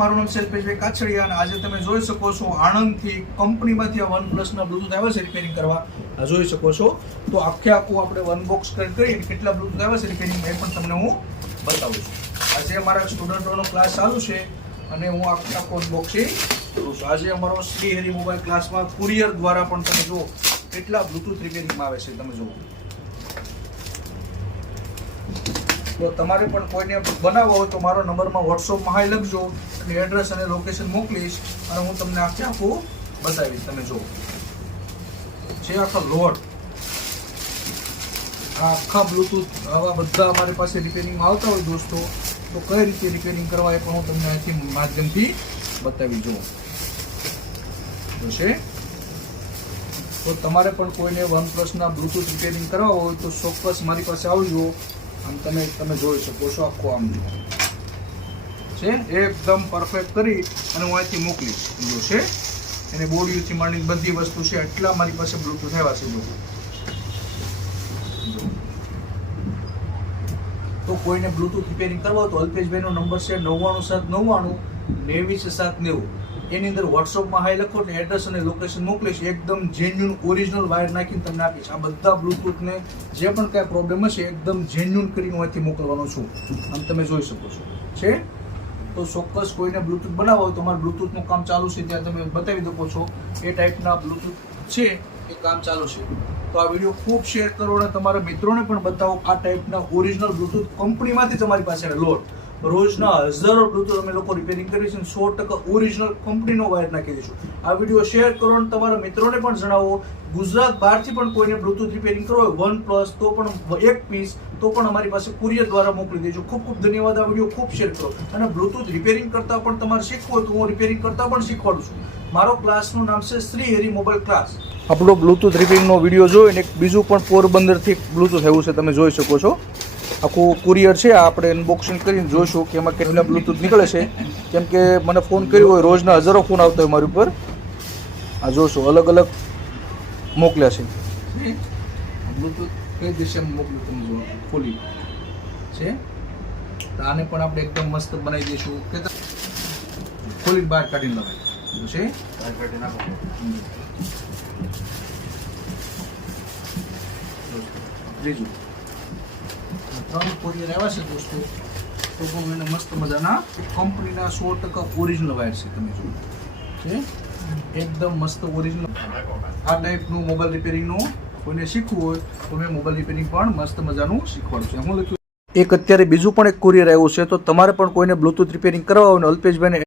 મારું નામ શૈલેષભાઈ કાછડિયા અને આજે તમે જોઈ શકો છો આણંદથી કંપનીમાંથી આ OnePlusના બ્લૂટૂથ આવ્યા છે રિપેરિંગ કરવા. આ જોઈ શકો છો. તો આખે આખું આપણે અનબોક્સ કરીને કેટલા બ્લૂટૂથ આવ્યા છે રિપેરિંગ એ પણ તમને હું બતાવું છું. આજે અમારા સ્ટુડન્ટોનો ક્લાસ ચાલુ છે અને હું આખે આખું અનબોક્સિંગ કરું છું. આજે અમારો શ્રી હરિ મોબાઈલ ક્લાસમાં કુરિયર દ્વારા પણ તમે જુઓ કેટલા બ્લૂટૂથ રિપેરિંગમાં આવે છે. તમે જુઓ તો તમારે પણ કોઈને બનાવવો હોય તો મારો નંબરમાં વોટ્સઅપમાં હાઈ લખજો અને એડ્રેસ અને લોકેશન મોકલીશ અને હું તમને આખે આખું બતાવીશ. તમે જુઓ છે આખો લોડ. આ આખા બ્લૂટૂથ આવા બધા અમારી પાસે રિપેરિંગમાં આવતા હોય દોસ્તો, તો કઈ રીતે રિપેરિંગ કરવા એ પણ હું તમને અહીંથી માધ્યમથી બતાવી જુઓ છે. તો તમારે પણ કોઈને OnePlusના બ્લૂટૂથ રિપેરિંગ કરવા હોય તો ચોક્કસ મારી પાસે આવજો. આમ તમે જોઈ શકો છો આખો આમ છે એકદમ પરફેક્ટ કરી અને હું અહીંથી મોકલીશ. જો છે એને બોડીથી માંડીને બધી વસ્તુ છે એટલા મારી પાસે બ્લૂટૂથ આવ્યા છે. જો તો કોઈને બ્લૂટૂથ રિપેરિંગ કરવા હોય તો અલ્પેશભાઈનો નંબર છે 9979920790. એની અંદર વોટ્સઅપમાં હાઈ લખો એટલે એડ્રેસ અને લોકેશન મોકલીશ. એકદમ જેન્યુન ઓરિજિનલ વાયર નાખીને તમને આપીશ. આ બધા બ્લૂટૂથને જે પણ કાંઈ પ્રોબ્લેમ હશે એકદમ જેન્યુન કરીને અહીંથી મોકલવાનો છું. આમ તમે જોઈ શકો છો છે. તો ચોક્કસ કોઈને બ્લૂટૂથ બનાવવા હોય તો અમારું બ્લૂટૂથનું કામ ચાલુ છે, ત્યાં તમે બતાવી શકો છો. એ ટાઈપના બ્લૂટૂથ છે એ કામ ચાલુ છે. તો આ વિડીયો ખૂબ શેર કરો અને તમારા મિત્રોને પણ બતાવો. આ ટાઈપના ઓરિજિનલ બ્લૂટૂથ કંપનીમાંથી તમારી પાસે લોડ રોજના હજારો બ્લૂટૂથ અમે લોકો રિપેરિંગ કરીએ છીએ. 100% ઓરિજિનલ કંપનીનો વાયર નાખી દઈશું. આ વિડીયો શેર કરો અને તમારા મિત્રોને પણ જણાવો. ગુજરાત બહારથી પણ કોઈને બ્લૂટૂથ રિપેરિંગ કરવો હોય OnePlus તો પણ એક પીસ તો પણ અમારી પાસે કુરિયર દ્વારા મોકલી દેજો. ખૂબ ખૂબ ધન્યવાદ. આ વિડીયો ખૂબ શેર કરો અને બ્લૂટૂથ રિપેરિંગ કરતા પણ તમારે શીખવું હોય તો હું રિપેરિંગ કરતા પણ શીખવાડું છું. મારો ક્લાસનું નામ છે શ્રી હરિ મોબાઈલ ક્લાસ. આપણો બ્લૂટૂથ રિપેરિંગનો વિડીયો જોઈને એક બીજું પણ પોરબંદરથી બ્લૂટૂથ આવ્યું છે, તમે જોઈ શકો છો. આખું કુરિયર છે. આપણે અનબોક્સિંગ કરીને જોઈશું કે એમાં કેટલા બ્લૂટૂથ નીકળે છે. કેમ કે મને ફોન કર્યો હોય, રોજના હજારો ફોન આવતા હોય મારી ઉપર. આ જોશો અલગ અલગ મોકલ્યા છે. બ્લૂટૂથ કઈ દિશામાં મોકલું તમે જો ખોલી છે. તો આને પણ આપણે એકદમ મસ્ત બનાવી દઈશું. કે ખોલીને બહાર કાઢીને લગાવી છે. બહાર કાઢી નાખો. ત્રીજું 3 કુરિયર આવ્યા છે દોસ્તો. તો પણ એને મસ્ત મજાના કંપનીના 100% ઓરિજિનલ વાયર છે. તમે જુઓ છે એકદમ મસ્ત ઓરિજિનલ. આ ટાઈપનું મોબાઈલ રિપેરિંગનું કોઈને શીખવું હોય તો મેં મોબાઈલ રિપેરિંગ પણ મસ્ત મજાનું શીખવાડું છું. હું લખ્યું એક અત્યારે બીજું પણ એક કુરિયર આવ્યું છે. તો તમારે પણ કોઈને બ્લૂટૂથ રિપેરિંગ કરવા હોય ને અલ્પેશભાઈને